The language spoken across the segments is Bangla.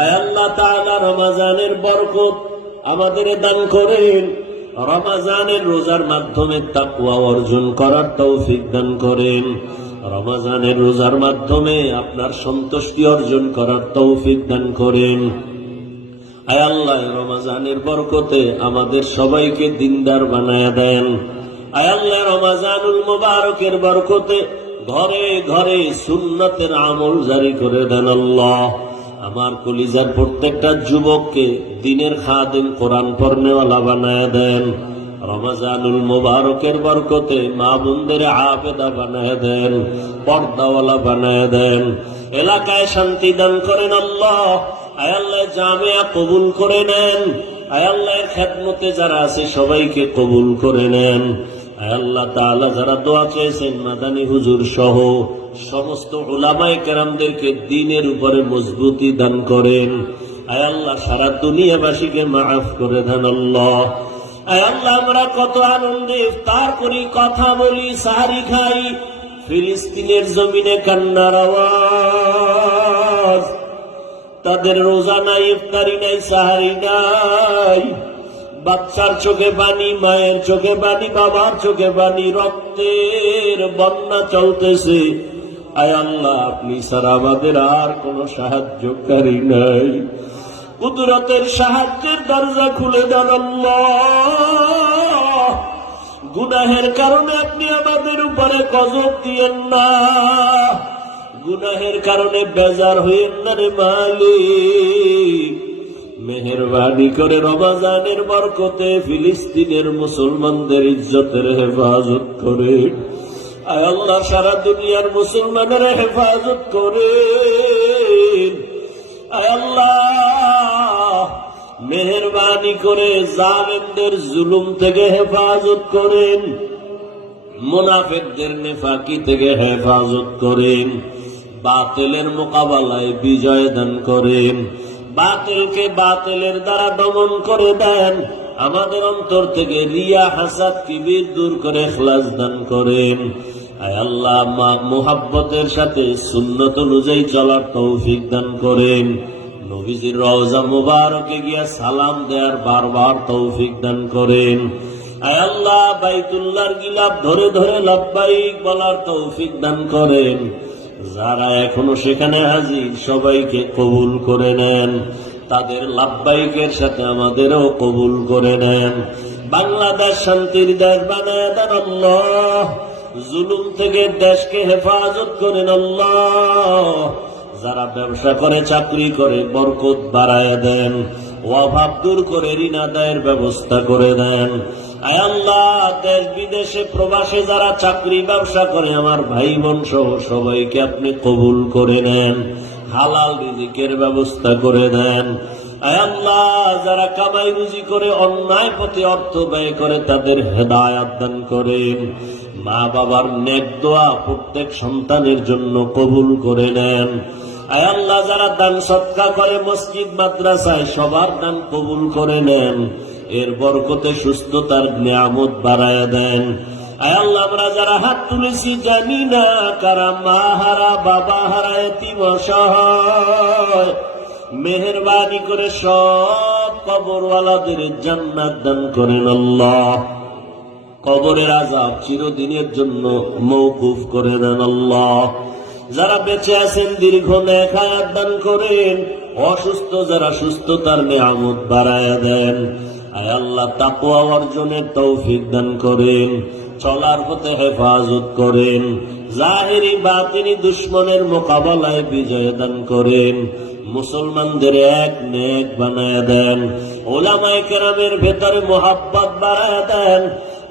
আয় আল্লাহ তাআলা রমজানের বরকত আমাদের দান করেন। রমজানের রোজার মাধ্যমে তাকওয়া অর্জন করার তৌফিক দান করেন। রমজানের রোজার মাধ্যমে আপনার সন্তুষ্টি অর্জন করার তৌফিক দান করেন। আয় আল্লাহ রমজানের বরকতে আমাদের সবাইকে দিনদার বানায়া দেন। আয় আল্লাহ রমজানুল মুবারকের বরকতে ঘরে ঘরে সুন্নতের আমল জারি করে দেন। আল্লাহ আমার কলিজার প্রত্যেকটা যুবককে দিনের খাদেম, কোরআন পড়নেওয়ালা বানায়া দেন। রমজানুল মুবারকের বরকতে মা বোনদের আবেদা বানায়া দেন, পর্দাওয়ালা বানায়া দেন। এলাকায় শান্তি দান করেন আল্লাহ। আয় আল্লাহ জামিয়া কবুল করে নেন। আয় আল্লাহর খেদমতে যারা আছে সবাইকে কবুল করে নেন। আয় আল্লাহ তাআলা যারা দোয়া চেয়েছেন মাদানী হুজুর সহ সমস্ত উলামায়ে কেরামদেরকে দ্বীনের উপরে মজবুতি দান করেন। আয় আল্লাহ সারা দুনিয়াবাসীকে মাফ করে দেন আল্লাহ। আয় আল্লাহ আমরা কত আনন্দে ইফতার করি, কথা বলি, সাহারি খাই, ফিলিস্তিনের জমিনে কান্নার আওয়াজ। তাদের রোজা নাই, ইফতারি নাই, সাহারি নাই। বাচ্চার চোখে পানি, মায়ের চোখে পানি, বাবার চোখে পানি, রক্তের বন্যা চলতেছে। আয় আল্লাহ আপনি ছাড়া আমাদের আর কোন সাহায্যকারী নাই। কুদরতের সাহায্যের দরজা খুলে দেন আল্লাহ। গুনাহের কারণে আপনি আমাদের উপরে গজব দিয়েন না, গুনাহের কারণে বেজার হইয়েন না রে মালিক। মেহেরবানি করে রমজানের বরকতে ফিলিস্তিনের মুসলমানদের ইজ্জতের হেফাজত করে। আয় আল্লাহ সারা দুনিয়ার মুসলমানের হেফাজত করে। আয় আল্লাহ মেহেরবানি করে জালেমদের জুলুম থেকে হেফাজত করেন, মুনাফিকদের নেফাকি থেকে হেফাজত করেন, বাতিলের মোকাবেলায় বিজয় দান করেন, বাতিলকে বাতিলের দ্বারা দমন করে দেন। আমাদের অন্তর থেকে রিয়া, হাসাদ, কিবির দূর করে ইখলাস দান করেন। আয় আল্লাহ মুহাব্বতের সাথে সুন্নত অনুযায়ী চলার তৌফিক দান করেন। নবীজির রওজা মুবারকে গিয়া সালাম দেওয়ার বারবার তৌফিক দান করেন। আয় আল্লাহ বাইতুল্লাহর গিলাফ ধরে ধরে লাব্বাইক বলার তৌফিক দান করেন। যারা এখনো সেখানে হাজির সবাইকে কবুল করে নেন। তাদের লাব্বাইকের সাথে আমাদেরও কবুল করে নেন। বাংলাদেশ শান্তির দেশ বানায় দেন আল্লাহ। জুলুম থেকে দেশকে হেফাজত করেন আল্লাহ। যারা ব্যবসা করে, চাকরি করে বরকত বাড়ায় দেন। অভাব দূর করে ঋণ আদায়ের ব্যবস্থা করে দেন। আয় আল্লাহ দেশ বিদেশে প্রবাসে যারা চাকরি ব্যবসা করে আমার ভাই বোন সহ সবাইকে আপনি কবুল করে নেন, হালাল রিজিকের ব্যবস্থা করে দেন। আয় আল্লাহ যারা কামাই রুজি করে অন্যায় পথে অর্থ ব্যয় করে তাদের হেদায়াত দান করেন। মা বাবার নেক দোয়া প্রত্যেক সন্তানের জন্য কবুল করে নেন। আয় আল্লাহ যারা দান সদকা করে মসজিদ মাদ্রাসায় সবার দান কবুল করে নেন। এর বরকতে সুস্থতার নিয়ামত বাড়ায় দেন। আয় আল্লাহ আমরা যারা হাত তুলেছি জানি না কারা মা হারা, বাবা হারা, এতিম অসহায়, মেহেরবানি করে সব কবরওয়ালাদের জান্নাত দান করেন আল্লাহ। কবরের আযাব চিরদিনের জন্য মওকুফ করে দেন আল্লাহ। যারা বেঁচে আছেন দীর্ঘ নেক হায়াত দান করেন। অসুস্থ যারা সুস্থতার নিয়ামত বাড়ায়া দেন। আয় আল্লাহ তাকওয়া অর্জনের তৌফিক দান করেন। চলার পথে হেফাজত করেন। জাহেরি বাতিনি দুশ্মনের মোকাবেলায় বিজয় দান করেন। মুসলমানদের এক নেক বানায়া দেন। উলামায়ে কেরামের ভেতরে মুহাব্বত বাড়ায়া দেন।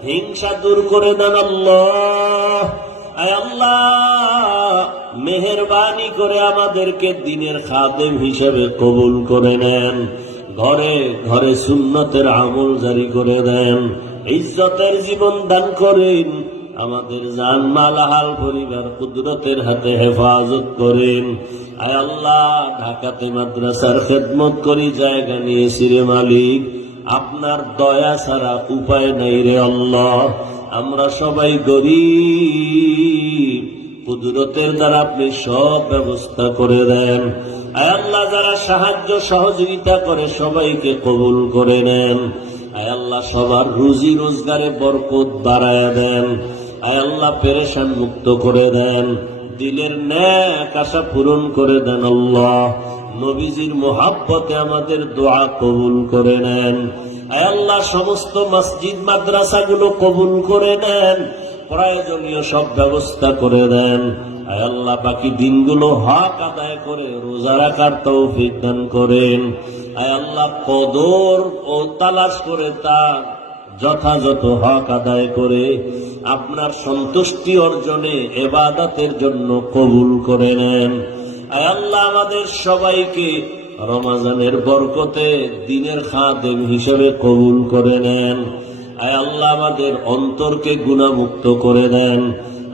হিংসা দূর করে দেন আল্লাহ। আয় আল্লাহ মেহেরবানি করে আমাদেরকে দ্বীনের খাদেম হিসেবে কবুল করে নেন। ঘরে ঘরে সুন্নতের আমল জারি করে দেন। ইজ্জতের জীবন দান করেন। আমাদের জান মাল হাল পরিবার কুদরতের হাতে হেফাজত করেন। আয় আল্লাহ ঢাকাতে মাদ্রাসার খেদমত করি, জায়গা নিয়েছি রে মালিক, আপনার দয়া ছাড়া উপায় নাই রে আল্লাহ। আমরা সবাই গরীব, কুদরতের দ্বারা আপনি সব ব্যবস্থা করে দেন। আয় আল্লাহ, যারা সাহায্য সহযোগিতা করে সবাইকে কবুল করে নেন। আয় আল্লাহ, সবার রুজি রোজগারে বরকত বাড়ায় দেন। আয় আল্লাহ, পেরেশান মুক্ত করে দেন, দিলের নেক আশা পূরণ করে দেন। আল্লাহ, নবীজির মোহাব্বতে আমাদের দোয়া কবুল করে নেন। আয় আল্লাহ, সমস্ত মসজিদ মাদ্রাসাগুলো কবুল করে নেন, প্রয়োজনীয় সব ব্যবস্থা করে দেন। আয় আল্লাহ, বাকি দিনগুলো হক আদায় করে রোজা রাখার তৌফিক দান করেন। আয় আল্লাহ, কদর ও তালাশ করে তার যথাযথ হক আদায় করে আপনার সন্তুষ্টি অর্জনে ইবাদতের জন্য কবুল করে নেন। আয় আল্লাহ, আমাদের সবাইকে রমজানের বরকতে দ্বীনের খাদেম হিসেবে কবুল করে নেন। আয় আল্লাহ, আমাদের অন্তরকে গুনাহমুক্ত করে দেন,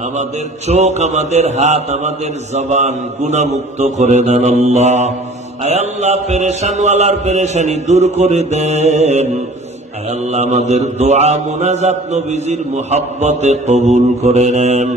আমাদের চোখ, আমাদের হাত, আমাদের জবান গুনাহমুক্ত করে দেন। আল্লাহ, আয় আল্লাহ, পেরেশানওয়ালার পেরেশানি দূর করে দেন। আয় আল্লাহ, আমাদের দোয়া মুনাজাত নবীজির মুহাব্বতে কবুল করে নেন।